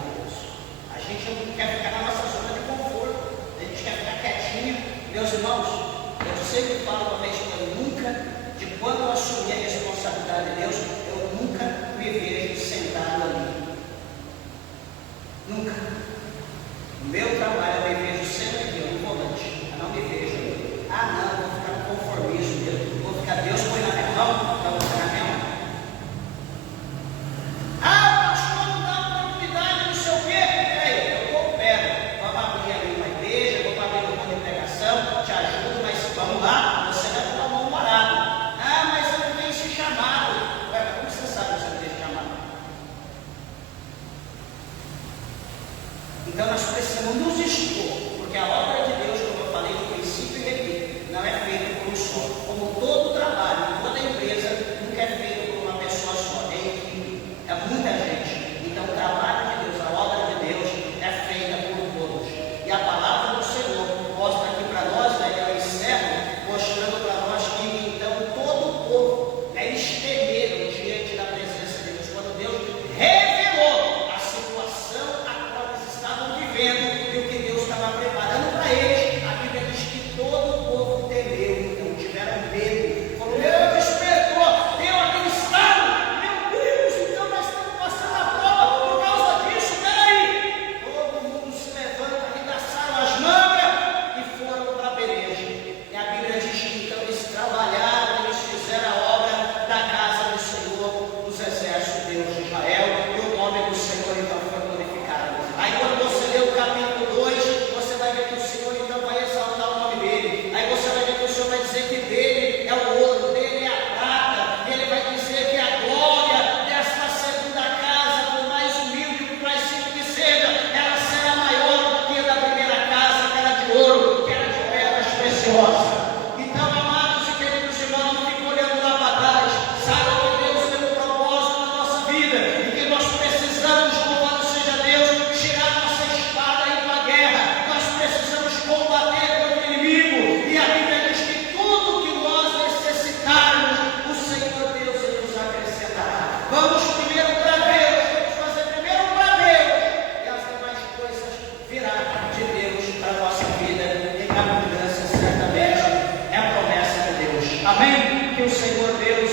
nos expor, porque a obra de Deus, como eu falei no princípio e repito, não é feita por um só. Como todo trabalho, toda empresa, nunca é feita por uma pessoa só, é equipe, é muita gente. Então o trabalho de Deus, a obra de Deus é feita por todos. E a palavra do Senhor mostra aqui para nós, né, eu encerro mostrando para nós que então todo o povo, né, eles temeram diante da presença de Deus, quando Deus revelou a situação a qual eles estavam vivendo e o que Deus estava preparando para eles. A Bíblia diz que todo o povo temeu, então tiveram medo, falou: meu, despertou, deu aquele estado, meu Deus, então nós estamos passando a prova por causa disso, peraí. Todo mundo se levanta, arregaçaram as mangas e foram para a peleja. E a Bíblia diz que então eles trabalharam, eles fizeram a obra da casa do Senhor dos exércitos, Deus de Israel, e o nome do Senhor então foi glorificado. Aí quando você lê o capítulo 2, você vai ver que o Senhor então vai exaltar o nome dele. Aí você vai ver que o Senhor vai dizer que dele é o ouro, dele é a prata, ele vai dizer que a glória desta segunda casa, por mais humilde, por mais simples que seja, ela será maior do que a da primeira casa, que era de ouro, que era de pedras preciosas. Então, amados e queridos irmãos, não fique olhando lá para trás. Saiba que Deus tem um propósito na nossa vida e que nós precisamos, louvado seja Deus, tirar nossa espada e ir para a guerra. Nós precisamos combater contra o inimigo. E a Bíblia diz que tudo que nós necessitarmos, o Senhor Deus ele nos acrescentará. Vamos primeiro para Deus, vamos fazer primeiro para Deus, e as demais coisas virá de Deus para a nossa vida em abundância, certamente é a promessa de Deus. Amém? Que o Senhor Deus